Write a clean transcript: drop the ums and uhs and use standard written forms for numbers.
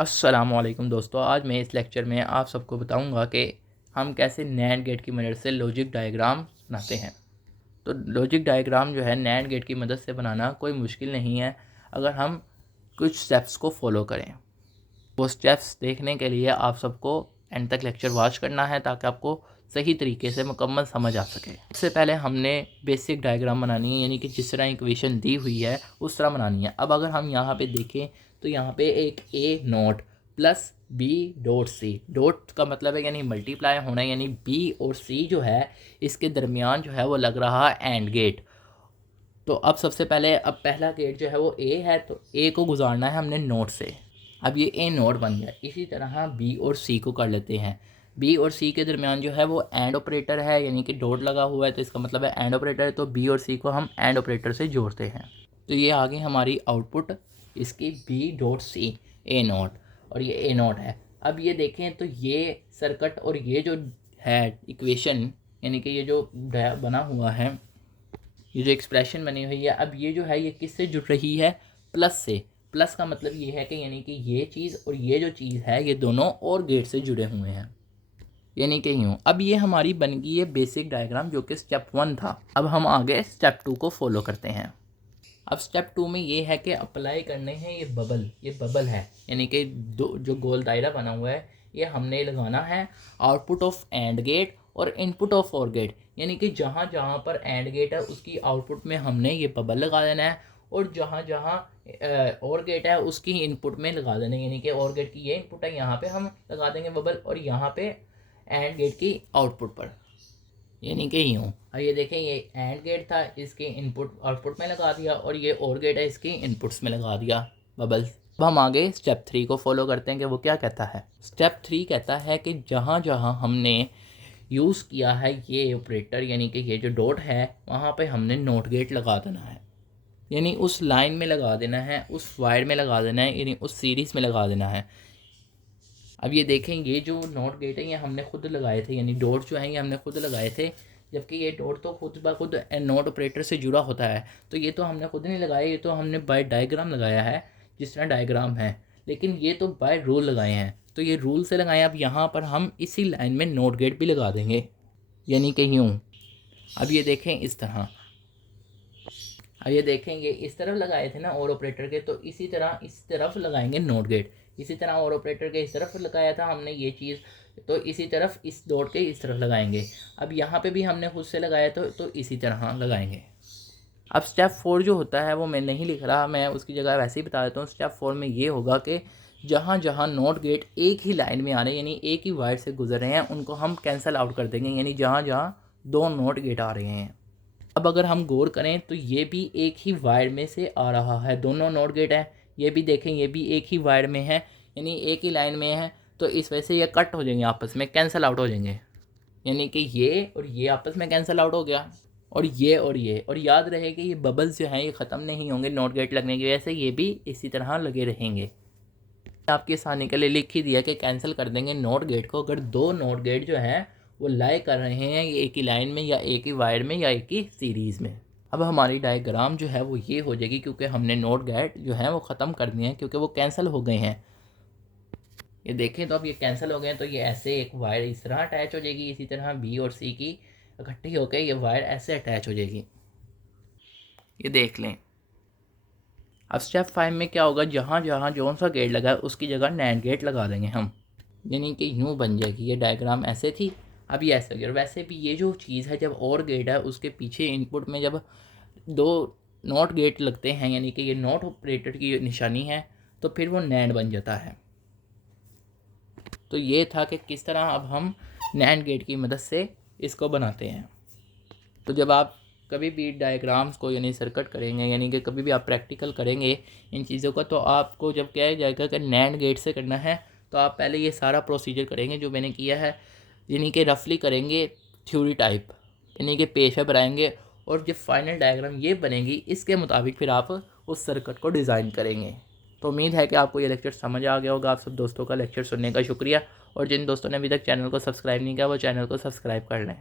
अस्सलामुअलैकुम दोस्तों, आज मैं इस लेक्चर में आप सबको बताऊंगा कि हम कैसे नैंड गेट की मदद से लॉजिक डायग्राम बनाते हैं। तो लॉजिक डायग्राम जो है नैंड गेट की मदद से बनाना कोई मुश्किल नहीं है, अगर हम कुछ स्टेप्स को फॉलो करें। वो स्टेप्स देखने के लिए आप सबको एंड तक लेक्चर वॉच करना है ताकि आपको सही तरीके से मुकम्मल समझ आ सके। सबसे पहले हमने बेसिक डायग्राम बनानी है, यानी कि जिस तरह इक्वेशन दी हुई है उस तरह बनानी है। अब अगर हम यहाँ पे देखें तो यहाँ पे एक A naught plus B dot C, dot का मतलब है यानी मल्टीप्लाई होना है, यानी बी और सी जो है इसके दरमियान जो है वो लग रहा है एंड गेट। तो अब सबसे पहले अब पहला गेट जो है वो ए है, तो ए को गुजारना है हमने नोट से। अब ये ए नोट बन गया। इसी तरह बी और सी को कर लेते हैं। बी और सी के दरमियान जो है वो एंड ऑपरेटर है, यानी कि डॉट लगा हुआ है, तो इसका मतलब है एंड ऑपरेटर है। तो बी और सी को हम एंड ऑपरेटर से जोड़ते हैं। तो ये आ गई हमारी आउटपुट इसकी बी डॉट सी ए नोट, और ये ए नोट है। अब ये देखें तो ये सर्किट और ये जो है इक्वेशन, यानी कि ये जो बना हुआ है, ये जो एक्सप्रेशन बनी हुई है, अब ये जो है ये किससे जुड़ रही है? प्लस से। प्लस का मतलब ये है कि यानी कि ये चीज़ और ये जो चीज़ है ये दोनों और गेट से जुड़े हुए हैं, यानी कि यूँ। अब ये हमारी बन गई है बेसिक डायग्राम, जो कि स्टेप 1 था। अब हम आगे स्टेप 2 को फॉलो करते हैं। अब स्टेप 2 में ये है कि अप्लाई करने हैं ये बबल है, यानी कि दो जो गोल दायरा बना हुआ है ये हमने लगाना है आउटपुट ऑफ एंड गेट और इनपुट ऑफ और गेट, यानी कि जहाँ जहाँ पर एंड गेट है उसकी आउटपुट में हमने ये बबल लगा देना है, और जहाँ जहाँ और गेट है उसकी इनपुट में लगा देना है, यानी कि और गेट की ये इनपुट है, यहाँ पे हम लगा देंगे बबल, और यहाँ पे एंड गेट की आउटपुट पर, यानी कि यूँ। अब ये देखें ये एंड गेट था, इसके इनपुट आउटपुट में लगा दिया, और ये और गेट है इसके इनपुट्स में लगा दिया बबल्स। अब हम आगे स्टेप 3 को फॉलो करते हैं कि वो क्या कहता है। स्टेप 3 कहता है कि जहाँ जहाँ हमने यूज़ किया है ये ऑपरेटर, यानी कि ये जो डॉट है वहाँ पे हमने नोट गेट लगा देना है, यानी उस लाइन में लगा देना है, उस वायर में लगा देना है, यानी उस सीरीज़ में लगा देना है। अब ये देखें ये जो नोट गेट है ये हमने खुद लगाए थे, यानी डॉट जो है ये हमने खुद लगाए थे, जबकि ये डॉट तो खुद ब खुद नोट ऑपरेटर से जुड़ा होता है। तो ये तो हमने खुद नहीं लगाया, ये तो हमने बाय डायग्राम लगाया है, जिस तरह डायग्राम है, लेकिन ये तो बाय रूल लगाए हैं। तो ये रूल से लगाए। अब यहाँ पर हम इसी लाइन में नोट गेट भी लगा देंगे, यानी कि यूँ। अब ये देखें इस तरह, अब ये देखेंगे इस तरफ लगाए थे ना और ऑपरेटर के, तो इसी तरह इस तरफ लगाएंगे नोट गेट। इसी तरह और ऑपरेटर के इस तरफ लगाया था हमने ये चीज़, तो इसी तरफ इस डॉट के इस तरफ लगाएंगे। अब यहाँ पे भी हमने खुद से लगाया तो इसी तरह लगाएंगे। अब स्टेप 4 जो होता है वो मैं नहीं लिख रहा, मैं उसकी जगह वैसे ही बता देता हूँ। स्टेप 4 में ये होगा कि जहाँ जहाँ नोट गेट एक ही लाइन में आ रहे हैं, यानी एक ही वायर से गुजर रहे हैं, उनको हम कैंसिल आउट कर देंगे, यानी जहाँ जहाँ दो नोट गेट आ रहे हैं। अब अगर हम गौर करें तो ये भी एक ही वायर में से आ रहा है, दोनों नोट गेट हैं। ये भी देखें ये भी एक ही वायर में है, यानी एक ही लाइन में है, तो इस वजह से ये कट हो जाएंगे, आपस में कैंसिल आउट हो जाएंगे, यानी कि ये और ये आपस में कैंसिल आउट हो गया, और ये और ये। और याद रहे कि ये बबल्स जो हैं ये ख़त्म नहीं होंगे नोट गेट लगने की वजह से, ये भी इसी तरह लगे रहेंगे। आपकी आसानी के लिए लिख ही दिया कि कैंसिल कर देंगे नोट गेट को अगर दो नोट गेट जो हैं वो लाई कर रहे हैं एक ही लाइन में, या एक ही वायर में, या एक ही सीरीज़ में। अब हमारी डायग्राम जो है वो ये हो जाएगी, क्योंकि हमने नोट गेट जो है वो ख़त्म कर दिए हैं, क्योंकि वो कैंसिल हो गए हैं। ये देखें तो अब ये कैंसिल हो गए हैं, तो ये ऐसे एक वायर इस तरह अटैच हो जाएगी, इसी तरह बी और सी की इकट्ठी होकर ये वायर ऐसे अटैच हो जाएगी, ये देख लें। अब स्टेप 5 में क्या होगा, जहाँ जहाँ जो सा गेट लगा है उसकी जगह नैंड गेट लगा देंगे हम, यानी कि यूँ बन जाएगी। ये डायग्राम ऐसे थी, अब ये ऐसे हो गया। और वैसे भी ये जो चीज़ है जब और गेट है उसके पीछे इनपुट में जब दो नॉट गेट लगते हैं, यानी कि ये नॉट ऑपरेटर की निशानी है, तो फिर वो नैंड बन जाता है। तो ये था कि किस तरह अब हम नैंड गेट की मदद से इसको बनाते हैं। तो जब आप कभी भी डायग्राम्स को यानी सर्किट करेंगे, यानी कि कभी भी आप प्रैक्टिकल करेंगे इन चीज़ों का, तो आपको जब क्या जाएगा कि नैंड गेट से करना है, तो आप पहले ये सारा प्रोसीजर करेंगे जो मैंने किया है, यानी कि रफली करेंगे थ्योरी टाइप, यानी कि पेशा बनाएंगे, और जब फाइनल डायग्राम ये बनेगी इसके मुताबिक फिर आप उस सर्किट को डिज़ाइन करेंगे। तो उम्मीद है कि आपको ये लेक्चर समझ आ गया होगा। आप सब दोस्तों का लेक्चर सुनने का शुक्रिया, और जिन दोस्तों ने अभी तक चैनल को सब्सक्राइब नहीं किया वो चैनल को सब्सक्राइब कर लें।